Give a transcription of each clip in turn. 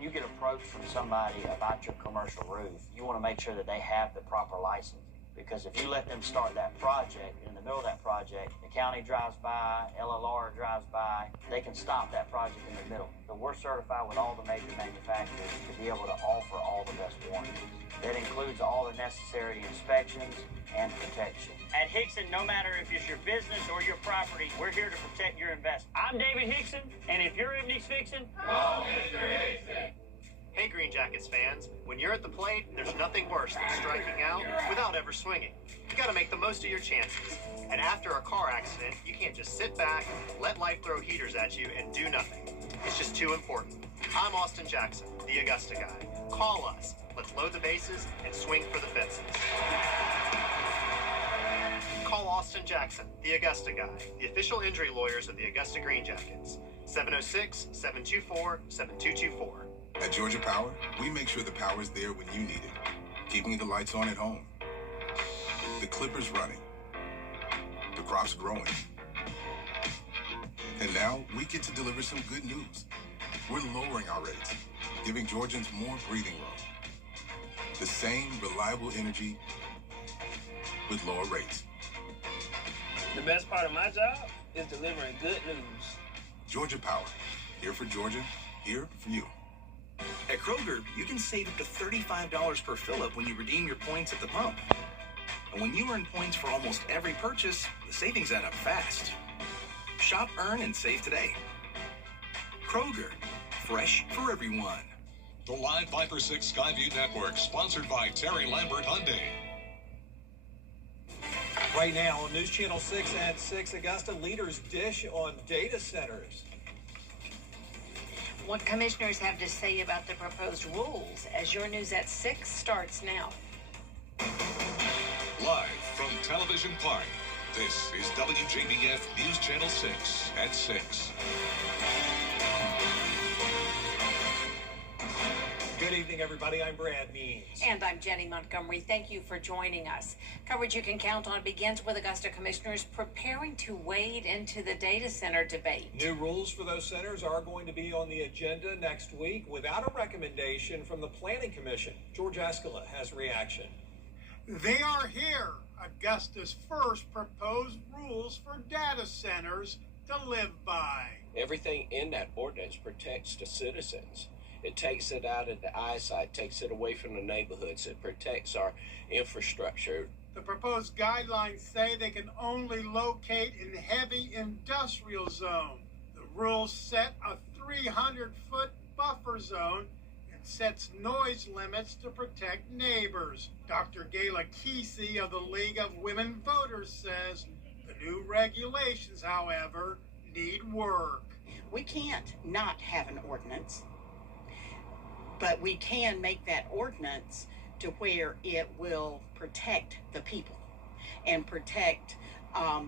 when you get approached from somebody about your commercial roof, you want to make sure that they have the proper license. Because if you let them start that project, in the middle of that project, the county drives by, LLR drives by, they can stop that project in the middle. So we're certified with all the major manufacturers to be able to offer all the best warranties. That includes all the necessary inspections and protection. At Hickson, no matter if it's your business or your property, we're here to protect your investment. I'm David Hickson, and if your roof needs fixing, call Mr. Hickson. Hey Green Jackets fans, when you're at the plate, there's nothing worse than striking out without ever swinging. You gotta make the most of your chances. And after a car accident, you can't just sit back, let life throw heaters at you, and do nothing. It's just too important. I'm Austin Jackson, the Augusta guy. Call us. Let's load the bases and swing for the fences. Call Austin Jackson, the Augusta guy, the official injury lawyers of the Augusta Green Jackets. 706-724-7224. At Georgia Power, we make sure the power's there when you need it, keeping the lights on at home, the clippers running, the crops growing. And now we get to deliver some good news. We're lowering our rates, giving Georgians more breathing room. The same reliable energy with lower rates. The best part of my job is delivering good news. Georgia Power, here for Georgia, here for you. At Kroger, you can save up to $35 per fill-up when you redeem your points at the pump. And when you earn points for almost every purchase, the savings add up fast. Shop, earn, and save today. Kroger, fresh for everyone. The Live Viper 6 Skyview Network, sponsored by Terry Lambert Hyundai. Right now on News Channel 6 at 6, Augusta leaders dish on data centers. What commissioners have to say about the proposed rules as your News at 6 starts now. Live from Television Park, this is WJBF News Channel 6 at 6. Good evening, everybody. I'm Brad Means. And I'm Jenny Montgomery. Thank you for joining us. Coverage you can count on begins with Augusta commissioners preparing to wade into the data center debate. New rules for those centers are going to be on the agenda next week without a recommendation from the Planning Commission. George Escala has reaction. They are here, Augusta's first proposed rules for data centers to live by. Everything in that ordinance protects the citizens. It takes it out of the eyesight, takes it away from the neighborhoods. It protects our infrastructure. The proposed guidelines say they can only locate in heavy industrial zone. The rules set a 300-foot buffer zone and sets noise limits to protect neighbors. Dr. Gayla Kesey of the League of Women Voters says the new regulations, however, need work. We can't not have an ordinance, but we can make that ordinance to where it will protect the people and protect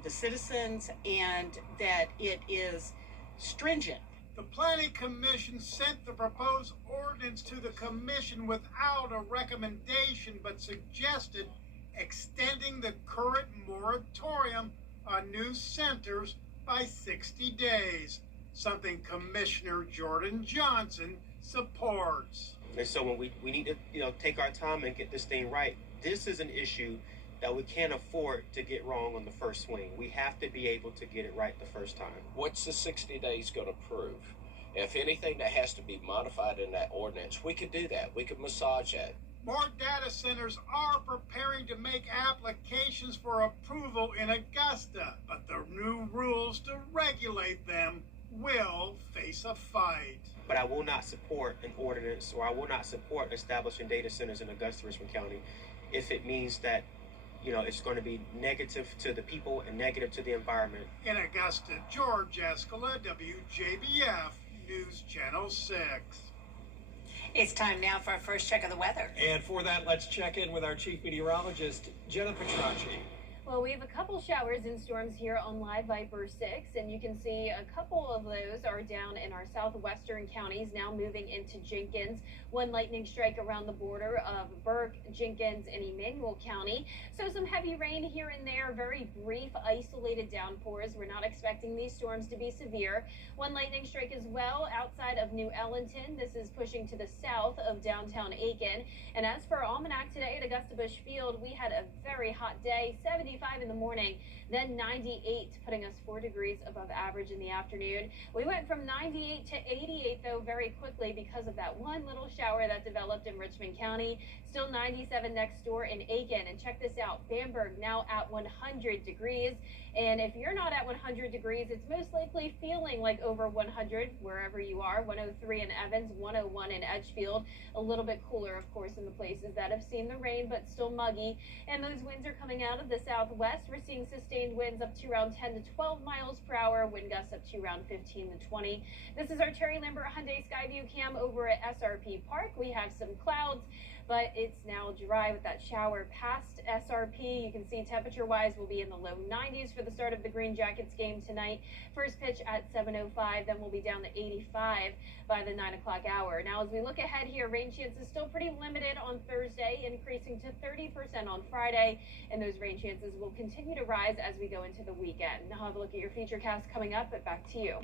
the citizens, and that it is stringent. The Planning Commission sent the proposed ordinance to the Commission without a recommendation, but suggested extending the current moratorium on new centers by 60 days, something Commissioner Jordan Johnson supports. And so when we need to take our time and get this thing right. This is an issue that we can't afford to get wrong on the first swing. We have to be able to get it right the first time. What's the 60 days going to prove? If anything that has to be modified in that ordinance, we could do that. We could massage that. More data centers are preparing to make applications for approval in Augusta, but the new rules to regulate them will face a fight. But I will not support an ordinance, or I will not support establishing data centers in Augusta, Richmond County if it means that, it's going to be negative to the people and negative to the environment. In Augusta, George Escala, WJBF News Channel 6. It's time now for our first check of the weather. And for that, let's check in with our chief meteorologist, Jenna Petracci. Well, we have a couple showers and storms here on Live Viper 6, and you can see a couple of those are down in our southwestern counties, now moving into Jenkins. One lightning strike around the border of Burke, Jenkins, and Emmanuel County. So some heavy rain here and there, very brief, isolated downpours. We're not expecting these storms to be severe. One lightning strike as well outside of New Ellington. This is pushing to the south of downtown Aiken. And as for our almanac today at Augusta Busch Field, we had a very hot day, 75 in the morning, then 98, putting us 4 degrees above average in the afternoon. We went from 98 to 88, though, very quickly because of that one little shower that developed in Richmond County. Still 97 next door in Aiken. And check this out, Bamberg now at 100 degrees. And if you're not at 100 degrees, it's most likely feeling like over 100 wherever you are. 103 in Evans, 101 in Edgefield. A little bit cooler, of course, in the places that have seen the rain, but still muggy. And those winds are coming out of the southwest. We're seeing sustained winds up to around 10 to 12 miles per hour, wind gusts up to around 15 to 20. This is our Terry Lambert Hyundai Skyview cam over at SRP Park. We have some clouds, but it's now dry with that shower past SRP. You can see temperature-wise we'll be in the low 90s for the start of the Green Jackets game tonight. First pitch at 7:05, then we'll be down to 85 by the 9 o'clock hour. Now, as we look ahead here, rain chances still pretty limited on Thursday, increasing to 30% on Friday, and those rain chances will continue to rise as we go into the weekend. Now, have a look at your feature cast coming up, but back to you.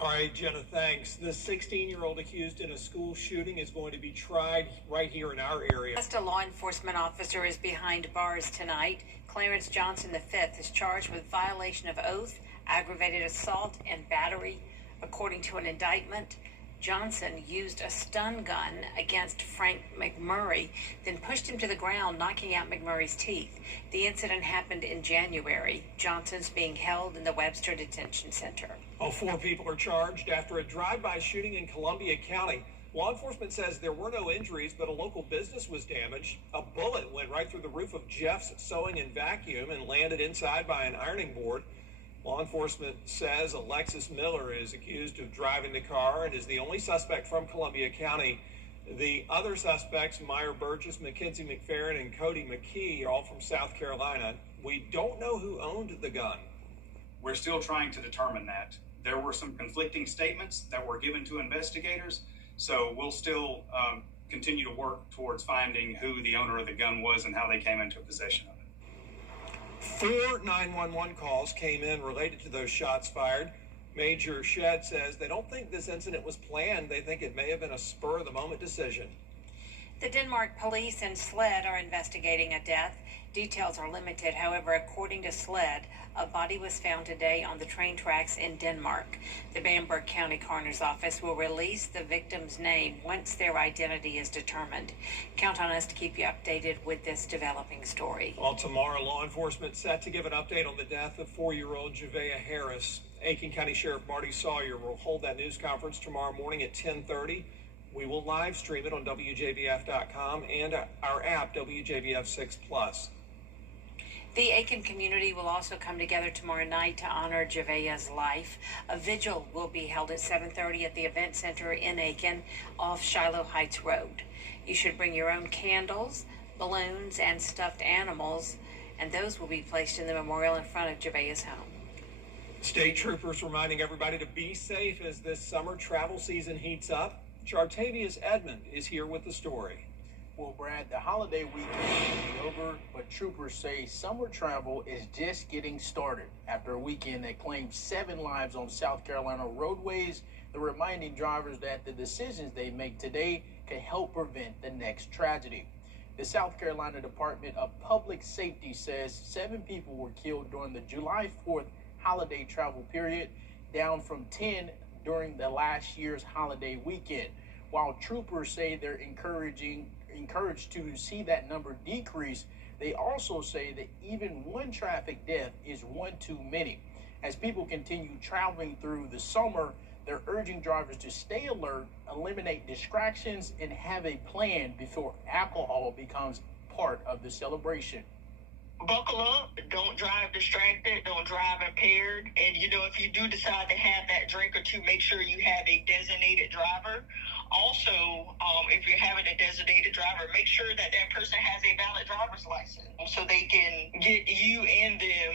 All right, Jenna, thanks. The 16-year-old accused in a school shooting is going to be tried right here in our area. Just a law enforcement officer is behind bars tonight. Clarence Johnson V is charged with violation of oath, aggravated assault, and battery. According to an indictment, Johnson used a stun gun against Frank McMurray, then pushed him to the ground, knocking out McMurray's teeth. The incident happened in January. Johnson's being held in the Webster Detention Center. 4 people are charged after a drive-by shooting in Columbia County. Law enforcement says there were no injuries, but a local business was damaged. A bullet went right through the roof of Jeff's Sewing and Vacuum and landed inside by an ironing board. Law enforcement says Alexis Miller is accused of driving the car and is the only suspect from Columbia County. The other suspects, Meyer Burgess, Mackenzie McFerrin, and Cody McKee, are all from South Carolina. We don't know who owned the gun. We're still trying to determine that. There were some conflicting statements that were given to investigators, so we'll still continue to work towards finding who the owner of the gun was and how they came into possession of it. 4 911 calls came in related to those shots fired. Major Shedd says they don't think this incident was planned. They think it may have been a spur-of-the-moment decision. The Denmark police and SLED are investigating a death. Details are limited. However, according to SLED, a body was found today on the train tracks in Denmark. The Bamberg County Coroner's Office will release the victim's name once their identity is determined. Count on us to keep you updated with this developing story. Well, tomorrow, law enforcement set to give an update on the death of 4-year-old Javea Harris. Aiken County Sheriff Marty Sawyer will hold that news conference tomorrow morning at 10:30. We will live stream it on WJBF.com and our app, WJBF 6+. The Aiken community will also come together tomorrow night to honor Javea's life. A vigil will be held at 7:30 at the Event Center in Aiken off Shiloh Heights Road. You should bring your own candles, balloons, and stuffed animals, and those will be placed in the memorial in front of Javea's home. State troopers reminding everybody to be safe as this summer travel season heats up. Chartavius Edmond is here with the story. Well, Brad, the holiday weekend is over, but troopers say summer travel is just getting started. After a weekend that claimed 7 lives on South Carolina roadways, they're reminding drivers that the decisions they make today can help prevent the next tragedy. The South Carolina Department of Public Safety says 7 people were killed during the July 4th holiday travel period, down from 10 during the last year's holiday weekend. While troopers say they're encouraged to see that number decrease, they also say that even one traffic death is one too many. As people continue traveling through the summer, they're urging drivers to stay alert, eliminate distractions, and have a plan before alcohol becomes part of the celebration. buckle up. Don't drive distracted. Don't drive impaired. And, if you do decide to have that drink or two, make sure you have a designated driver. Also, if you're having a designated driver, make sure that person has a valid driver's license so they can get you and them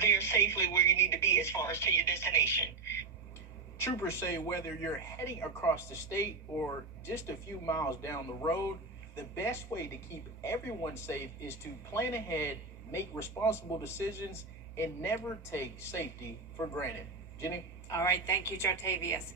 there safely where you need to be as far as to your destination. Troopers say whether you're heading across the state or just a few miles down the road, the best way to keep everyone safe is to plan ahead, make responsible decisions, and never take safety for granted. Jenny? All right, thank you, Jartavius.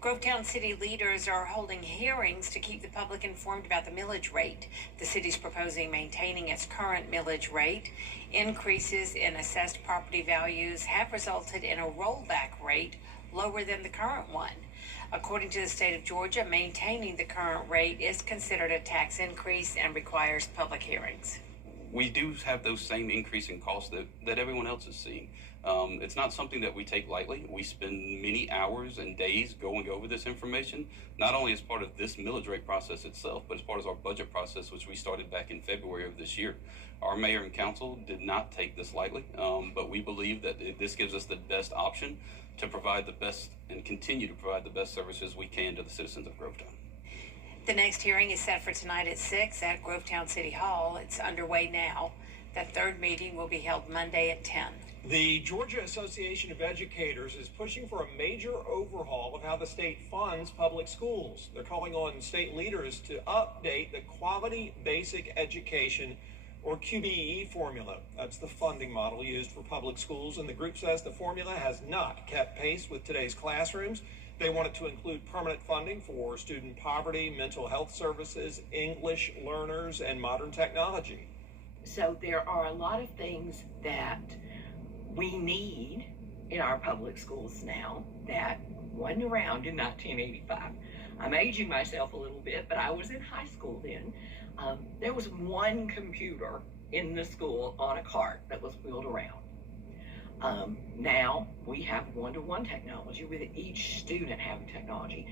Grovetown city leaders are holding hearings to keep the public informed about the millage rate. The city's proposing maintaining its current millage rate. Increases in assessed property values have resulted in a rollback rate lower than the current one. According to the state of Georgia, maintaining the current rate is considered a tax increase and requires public hearings. We do have those same increase in costs that everyone else is seeing. It's not something that we take lightly. We spend many hours and days going over this information, not only as part of this millage rate process itself, but as part of our budget process, which we started back in February of this year. Our mayor and council did not take this lightly, but we believe that this gives us the best option to provide the best and continue to provide the best services we can to the citizens of Grovetown. The next hearing is set for tonight at 6 at Grovetown City Hall. It's underway now. The third meeting will be held Monday at 10. The Georgia Association of Educators is pushing for a major overhaul of how the state funds public schools. They're calling on state leaders to update the Quality Basic Education, or QBE formula. That's the funding model used for public schools, and the group says the formula has not kept pace with today's classrooms. They want it to include permanent funding for student poverty, mental health services, English learners, and modern technology. So there are a lot of things that we need in our public schools now that wasn't around in 1985. I'm aging myself a little bit, but I was in high school then. There was one computer in the school on a cart that was wheeled around. Now we have one-to-one technology with each student having technology.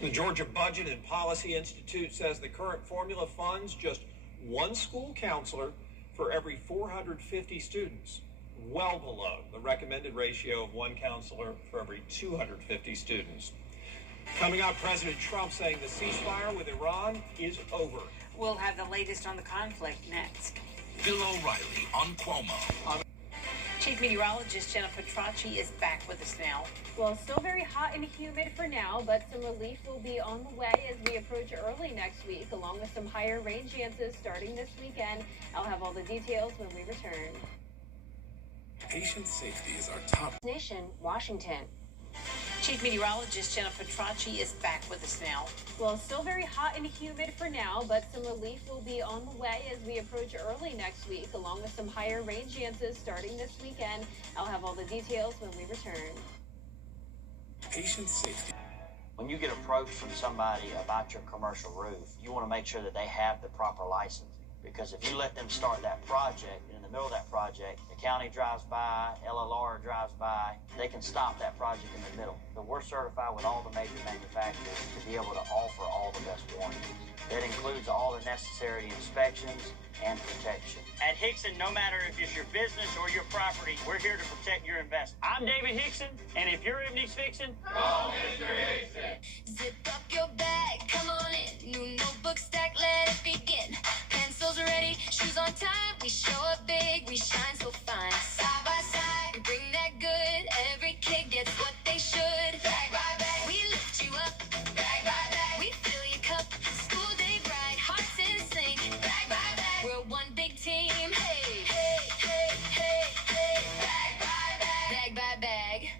The Georgia Budget and Policy Institute says the current formula funds just one school counselor for every 450 students, well below the recommended ratio of one counselor for every 250 students. Coming up, President Trump saying the ceasefire with Iran is over. We'll have the latest on the conflict next. Bill O'Reilly on Cuomo. Chief Meteorologist Jennifer Petracci is back with us now. Well, still very hot and humid for now, but some relief will be on the way as we approach early next week, along with some higher rain chances starting this weekend. I'll have all the details when we return. Patient safety is our top. Nation, Washington. Chief Meteorologist Jennifer Petracci is back with us now. Well, still very hot and humid for now, but some relief will be on the way as we approach early next week, along with some higher rain chances starting this weekend. I'll have all the details when we return. Patient safety. When you get approached from somebody about your commercial roof, you want to make sure that they have the proper license. Because if you let them start that project, and in the middle of that project, the county drives by, LLR drives by, they can stop that project in the middle. So we're certified with all the major manufacturers to be able to offer all the best warranties. That includes all the necessary inspections and protection. At Hickson, no matter if it's your business or your property, we're here to protect your investment. I'm David Hickson, and if your evening's fixing, call Mr. Hickson. Zip up your bag, come on in. New notebook stack, let it begin. Pencils ready, shoes on time. We show up big, we shine so fine. Side by side, we bring that good. Every kid gets what they should. Bag by bag, we lift you up. Bag by bag, we fill your cup. School day bright, hearts in sync. Bag by bag, we're one big team. Hey, hey, hey, hey, hey. Bag by bag, bag by bag.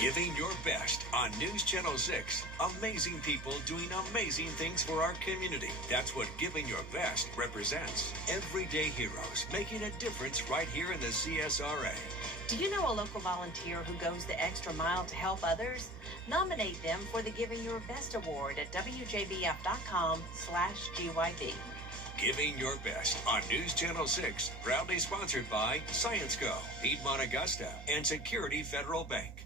Giving your best on News Channel 6. Amazing people doing amazing things for our community. That's what Giving Your Best represents. Everyday heroes making a difference right here in the CSRA. Do you know a local volunteer who goes the extra mile to help others? Nominate them for the Giving Your Best Award at WJBF.com/GYB. Giving Your Best on News Channel 6. Proudly sponsored by ScienceGo, Piedmont Augusta, and Security Federal Bank.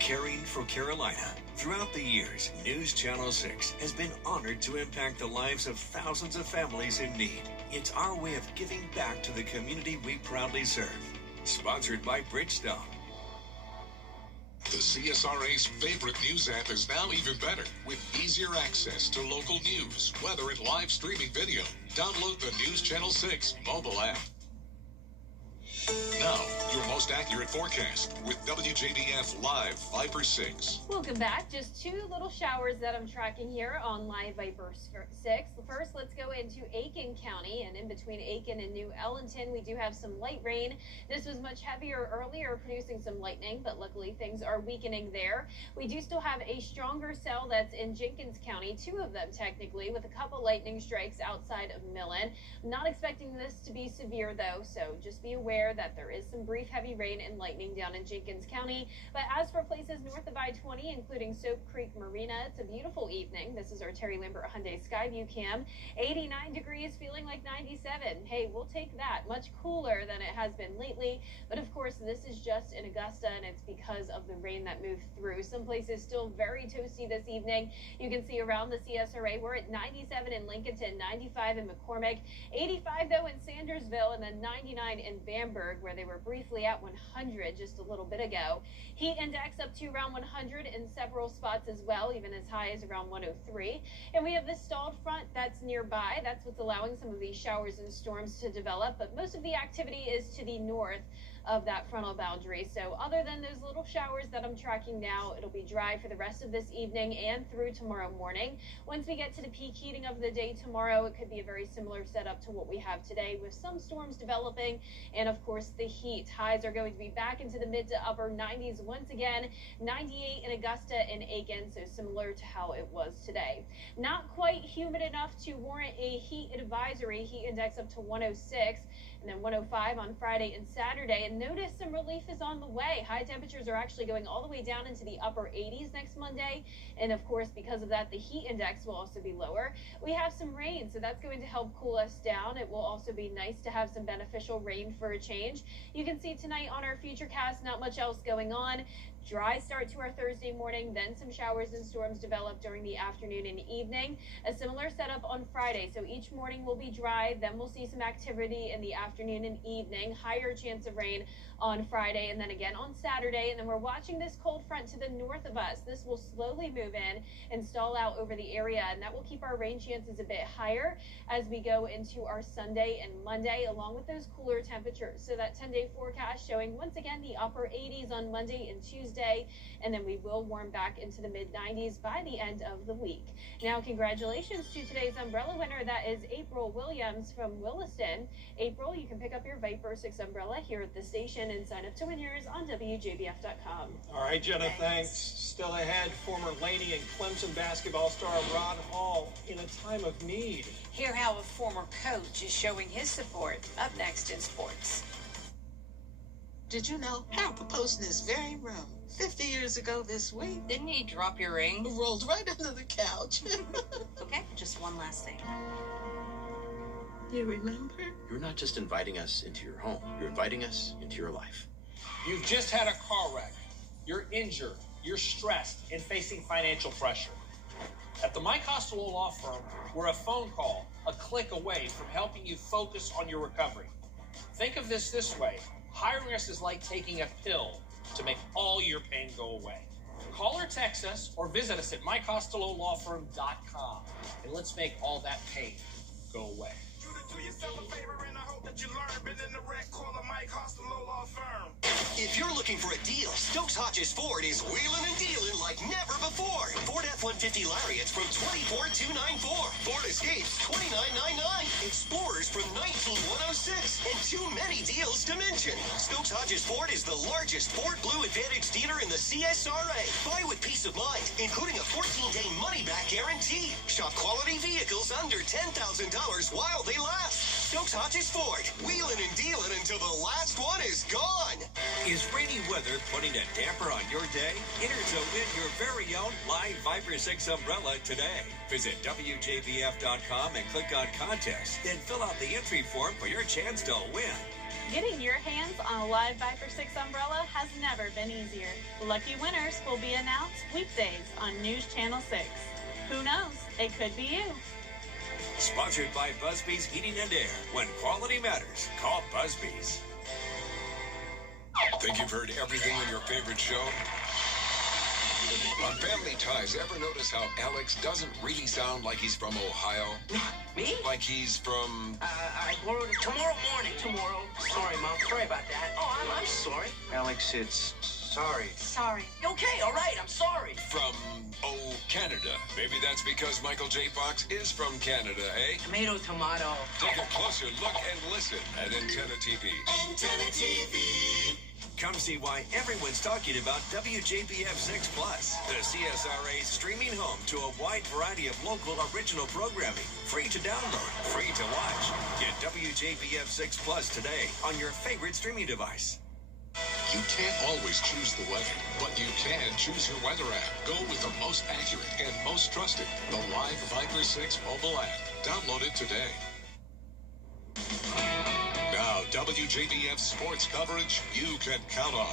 Caring for Carolina. Throughout the years, News Channel 6 has been honored to impact the lives of thousands of families in need. It's our way of giving back to the community we proudly serve. Sponsored by Bridgestone. The CSRA's favorite news app is now even better with easier access to local news, weather, and live streaming video. Download the News Channel 6 mobile app. Now, your most accurate forecast with WJBF Live Viper 6. Welcome back. Just two little showers that I'm tracking here on Live Viper 6. First, let's go into Aiken County, and in between Aiken and New Ellington, we do have some light rain. This was much heavier earlier, producing some lightning, but luckily things are weakening there. We do still have a stronger cell that's in Jenkins County, two of them technically, with a couple lightning strikes outside of Millen. I'm not expecting this to be severe though, so just be aware that there is some brief heavy rain and lightning down in Jenkins County. But as for places north of I-20, including Soap Creek Marina, it's a beautiful evening. This is our Terry Lambert Hyundai Skyview cam. 89 degrees, feeling like 97. Hey, we'll take that. Much cooler than it has been lately. But of course, this is just in Augusta, and it's because of the rain that moved through. Some places still very toasty this evening. You can see around the CSRA, we're at 97 in Lincolnton, 95 in McCormick, 85 though in Sandersville, and then 99 in Bamberg, where they were briefly at 100 just a little bit ago. Heat index up to around 100 in several spots as well, even as high as around 103. And we have this stalled front that's nearby. That's what's allowing some of these showers and storms to develop, but most of the activity is to the north of that frontal boundary. So other than those little showers that I'm tracking now, it'll be dry for the rest of this evening and through tomorrow morning. Once we get to the peak heating of the day tomorrow, it could be a very similar setup to what we have today, with some storms developing and of course the heat. Highs are going to be back into the mid to upper 90s once again, 98 in Augusta and Aiken, so similar to how it was today. Not quite humid enough to warrant a heat advisory. Heat index up to 106. And then 105 on Friday and Saturday. And notice some relief is on the way. High temperatures are actually going all the way down into the upper 80s next Monday. And of course, because of that, the heat index will also be lower. We have some rain, so that's going to help cool us down. It will also be nice to have some beneficial rain for a change. You can see tonight on our futurecast, not much else going on. Dry start to our Thursday morning, then some showers and storms develop during the afternoon and evening. A similar setup on Friday, so each morning will be dry, then we'll see some activity in the afternoon and evening, higher chance of rain on Friday, and then again on Saturday. And then we're watching this cold front to the north of us. This will slowly move in and stall out over the area, and that will keep our rain chances a bit higher as we go into our Sunday and Monday, along with those cooler temperatures. So that 10-day forecast showing once again the upper 80s on Monday and Tuesday, and then we will warm back into the mid 90s by the end of the week. Now, congratulations to today's umbrella winner. That is April Williams from Williston. April, you can pick up your Viper 6 umbrella here at the station and sign up to win yours on WJBF.com. All right, Jenna, thanks. Still ahead, former Laney and Clemson basketball star Rod Hall in a time of need. Hear how a former coach is showing his support. Up next in sports. Did you know Harold proposed in this very room 50 years ago this week? Didn't he drop your ring? Rolled right under the couch. Okay, just one last thing. You remember? You're not just inviting us into your home. You're inviting us into your life. You've just had a car wreck. You're injured. You're stressed and facing financial pressure. At the Mike Costello Law Firm, we're a phone call, a click away from helping you focus on your recovery. Think of this way. Hiring us is like taking a pill to make all your pain go away. Call or text us or visit us at mycostellolawfirm.com, and let's make all that pain go away. Do yourself a favor, and I hope that you learn. Been in the wreck, call a Mike Costello Law Firm. If you're looking for a deal, Stokes Hodges Ford is wheeling and dealing like never before. Ford F-150 Lariats from $24,294. Ford Escapes $29,999. Explorers from $19,106. And too many deals to mention. Stokes Hodges Ford is the largest Ford Blue Advantage dealer in the CSRA. Buy with peace of mind, including a 14-day money-back guarantee. Shop quality vehicles under $10,000 while they last. Stokes Hodges Ford, wheeling and dealing until the last one is gone. Is rainy weather putting a damper on your day? Enter to win your very own live Viper 6 umbrella today. Visit WJBF.com and click on contest. Then fill out the entry form for your chance to win. Getting your hands on a live Viper 6 umbrella has never been easier. Lucky winners will be announced weekdays on News Channel 6. Who knows? It could be you. Sponsored by Busby's Heating and Air. When quality matters, call Busby's. Think you've heard everything on your favorite show? On Family Ties, ever notice how Alex doesn't really sound like he's from Ohio? Me? Like he's from... Tomorrow morning. Tomorrow. Sorry, Mom. Sorry about that. Oh, I'm sorry. Alex, it's sorry. Sorry. Okay, all right. I'm sorry. From, Canada. Maybe that's because Michael J. Fox is from Canada, eh? Tomato. Take a closer look and listen at Antenna TV. Antenna TV. Come see why everyone's talking about WJBF 6 Plus, the CSRA's streaming home to a wide variety of local original programming. Free to download, free to watch. Get WJBF 6 Plus today on your favorite streaming device. You can't always choose the weather, but you can choose your weather app. Go with the most accurate and most trusted, the Live Viper 6 mobile app. Download it today. Now, WJBF sports coverage you can count on.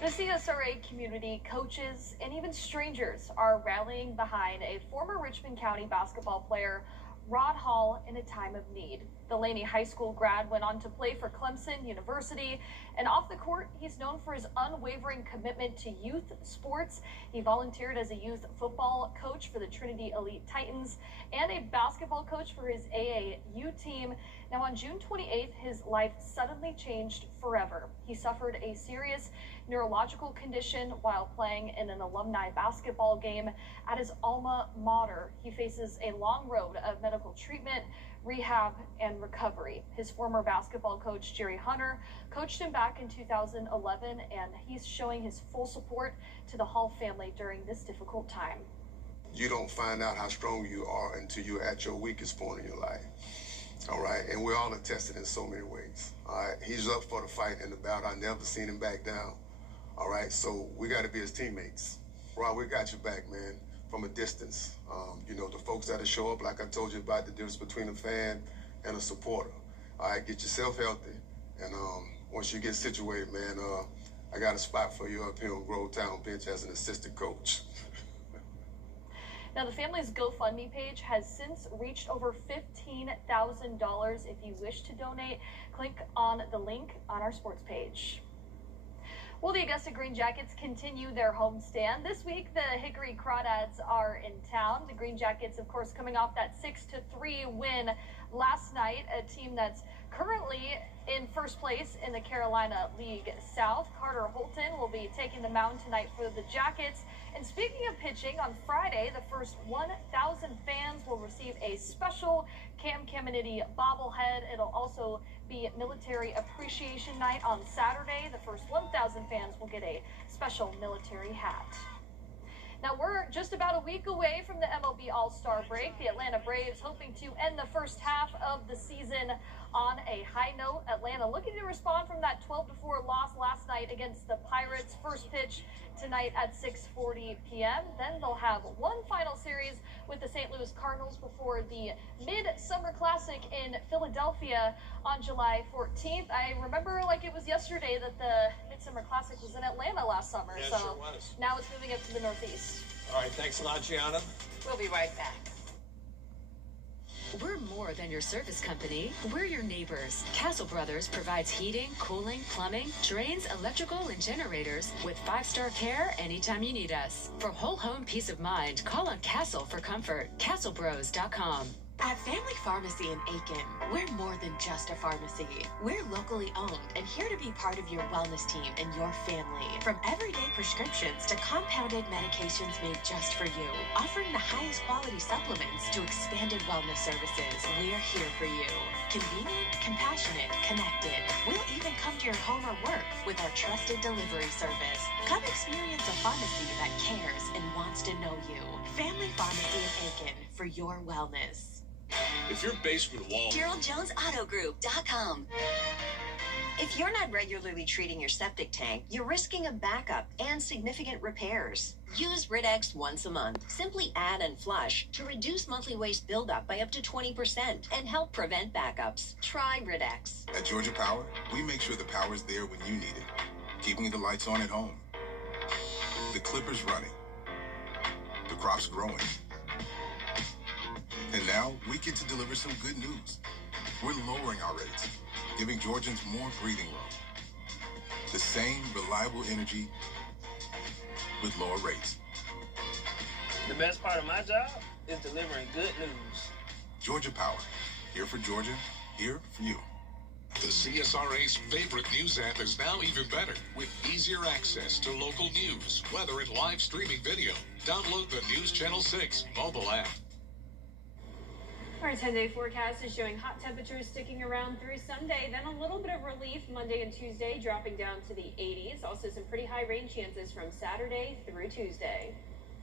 The CSRA community, coaches, and even strangers are rallying behind a former Richmond County basketball player, Rod Hall, in a time of need. The Laney High School grad went on to play for Clemson University, and off the court, he's known for his unwavering commitment to youth sports. He volunteered as a youth football coach for the Trinity Elite Titans and a basketball coach for his AAU team. Now, on June 28th, his life suddenly changed forever. He suffered a serious neurological condition while playing in an alumni basketball game at his alma mater. He faces a long road of medical treatment, rehab, and recovery. His former basketball coach, Jerry Hunter, coached him back in 2011, and he's showing his full support to the Hall family during this difficult time. You don't find out how strong you are until you're at your weakest point in your life. All right, and we're all tested in so many ways. All right, he's up for the fight and the battle. I never seen him back down. All right, so we got to be his teammates. Rod, we got you back, man, from a distance. The folks that'll show up, like I told you about the difference between a fan and a supporter. All right, get yourself healthy, and once you get situated, man, I got a spot for you up here on Grovetown bench as an assistant coach. Now, the family's GoFundMe page has since reached over $15,000. If you wish to donate, click on the link on our sports page. Well, the Augusta Green Jackets continue their homestand. This week, the Hickory Crawdads are in town. The Green Jackets, of course, coming off that 6-3 win last night, a team that's currently in first place in the Carolina League South. Carter Holton will be taking the mound tonight for the Jackets. And speaking of pitching, on Friday, the first 1,000 fans will receive a special Cam Caminiti bobblehead. It'll also be Military Appreciation Night on Saturday. The first 1,000 fans will get a special military hat. Now, we're just about a week away from the MLB All-Star break. The Atlanta Braves hoping to end the first half of the season on a high note. Atlanta looking to respond from that 12-4 loss last night against the Pirates. First pitch tonight at 6:40 p.m. Then they'll have one final series with the St. Louis Cardinals before the Midsummer Classic in Philadelphia on July 14th. I remember like it was yesterday that the Midsummer Classic was in Atlanta last summer. Yeah, so sure was. Now it's moving up to the Northeast. All right, thanks a lot, Gianna. We'll be right back. We're more than your service company. We're your neighbors. Castle Brothers provides heating, cooling, plumbing, drains, electrical, and generators with 5-star care anytime you need us. For whole home peace of mind, call on Castle for comfort. CastleBros.com. At Family Pharmacy in Aiken, we're more than just a pharmacy. We're locally owned and here to be part of your wellness team and your family. From everyday prescriptions to compounded medications made just for you, offering the highest quality supplements to expanded wellness services, we're here for you. Convenient, compassionate, connected. We'll even come to your home or work with our trusted delivery service. Come experience a pharmacy that cares and wants to know you. Family Pharmacy in Aiken for your wellness. If your basement wall... GeraldJonesAutoGroup.com. If you're not regularly treating your septic tank, you're risking a backup and significant repairs. Use Rid-X once a month. Simply add and flush to reduce monthly waste buildup by up to 20% and help prevent backups. Try Rid-X. At Georgia Power, we make sure the power's there when you need it, keeping the lights on at home, the clippers running, the crops growing. And now we get to deliver some good news. We're lowering our rates, giving Georgians more breathing room. The same reliable energy with lower rates. The best part of my job is delivering good news. Georgia Power. Here for Georgia, here for you. The CSRA's favorite news app is now even better with easier access to local news, weather, and live streaming video. Download the News Channel 6 mobile app. Our 10-day forecast is showing hot temperatures sticking around through Sunday, then a little bit of relief Monday and Tuesday, dropping down to the 80s. Also some pretty high rain chances from Saturday through Tuesday.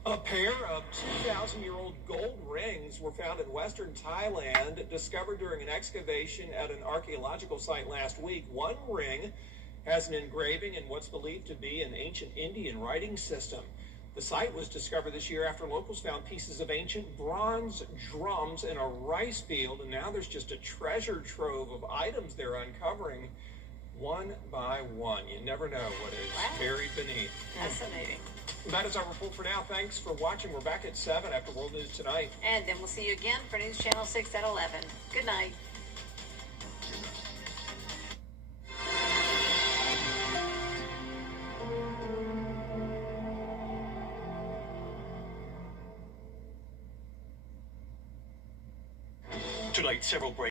A pair of 2,000-year-old gold rings were found in western Thailand, discovered during an excavation at an archaeological site last week. One ring has an engraving in what's believed to be an ancient Indian writing system. The site was discovered this year after locals found pieces of ancient bronze drums in a rice field, and now there's just a treasure trove of items they're uncovering one by one. You never know what is buried beneath. Fascinating. That is our report for now. Thanks for watching. We're back at 7 after World News Tonight. And then we'll see you again for News Channel 6 at 11. Good night. Tonight, several breaks.